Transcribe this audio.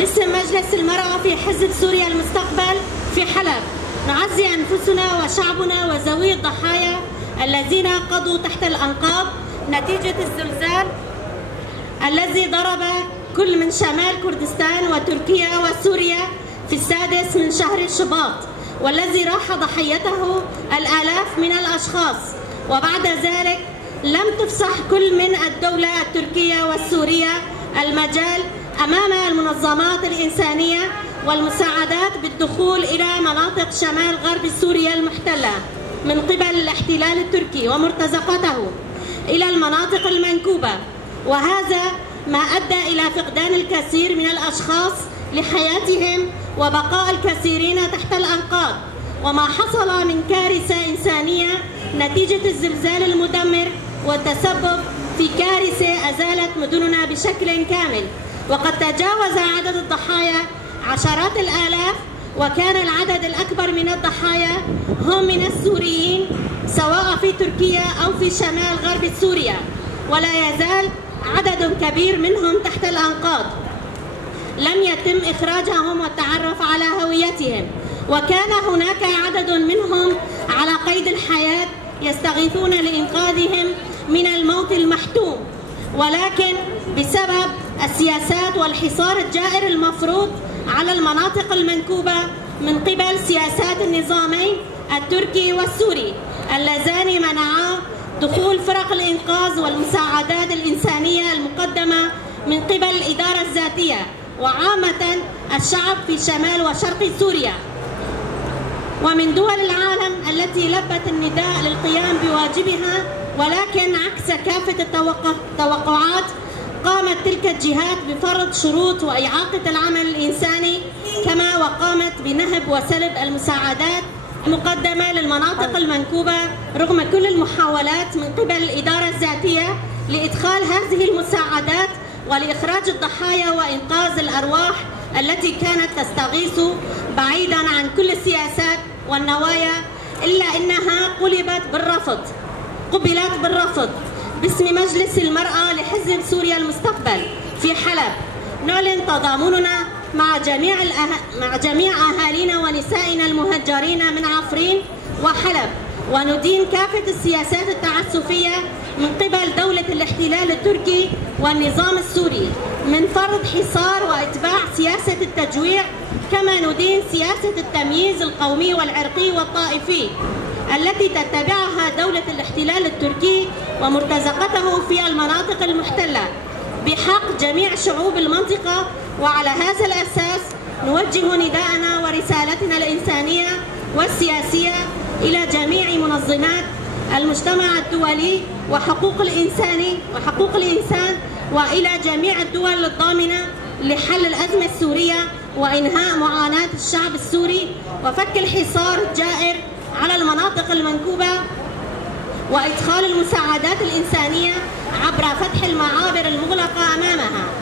باسم مجلس المرأة في حزب سوريا المستقبل في حلب نعزي أنفسنا وشعبنا وذوي الضحايا الذين قضوا تحت الأنقاض نتيجة الزلزال الذي ضرب كل من شمال كردستان وتركيا وسوريا في 6 من شهر شباط، والذي راح ضحيته الآلاف من الأشخاص. وبعد ذلك لم تفسح كل من الدولة التركية والسورية المجال أمام المنظمات الإنسانية والمساعدات بالدخول إلى مناطق شمال غرب سوريا المحتلة من قبل الاحتلال التركي ومرتزقته إلى المناطق المنكوبة، وهذا ما أدى إلى فقدان الكثير من الأشخاص لحياتهم وبقاء الكثيرين تحت الأنقاض، وما حصل من كارثة إنسانية نتيجة الزلزال المدمر والتسبب في كارثة أزالت مدننا بشكل كامل. وقد تجاوز عدد الضحايا عشرات الآلاف، وكان العدد الأكبر من الضحايا هم من السوريين سواء في تركيا أو في شمال غرب سوريا، ولا يزال عدد كبير منهم تحت الأنقاض لم يتم إخراجهم والتعرف على هويتهم، وكان هناك عدد منهم على قيد الحياة يستغيثون لإنقاذهم من الموت المحتوم، ولكن بسبب السياسات والحصار الجائر المفروض على المناطق المنكوبة من قبل سياسات النظامين التركي والسوري اللذان منعا دخول فرق الإنقاذ والمساعدات الإنسانية المقدمة من قبل الإدارة الذاتية وعامة الشعب في شمال وشرق سوريا ومن دول العالم التي لبت النداء للقيام بواجبها، ولكن عكس كافة التوقعات قامت تلك الجهات بفرض شروط وإعاقة العمل الإنساني، كما وقامت بنهب وسلب المساعدات المقدمة للمناطق المنكوبة رغم كل المحاولات من قبل الإدارة الذاتية لإدخال هذه المساعدات ولإخراج الضحايا وإنقاذ الأرواح التي كانت تستغيث بعيدا عن كل السياسات والنوايا، إلا أنها قبلت بالرفض. باسم مجلس المرأة لحزب سوريا المستقبل في حلب نعلن تضامننا مع جميع أهالينا ونسائنا المهجرين من عفرين وحلب، وندين كافة السياسات التعسفية من قبل دولة الاحتلال التركي والنظام السوري من فرض حصار وإتباع سياسة التجويع، كما ندين سياسة التمييز القومي والعرقي والطائفي التي تتبعها دولة الاحتلال التركي ومرتزقته في المناطق المحتلة بحق جميع شعوب المنطقة. وعلى هذا الأساس نوجه نداءنا ورسالتنا الإنسانية والسياسية إلى جميع منظمات المجتمع الدولي وحقوق الإنسان وإلى جميع الدول الضامنة لحل الأزمة السورية وإنهاء معاناة الشعب السوري وفك الحصار الجائر على المناطق المنكوبة وإدخال المساعدات الإنسانية عبر فتح المعابر المغلقة أمامها.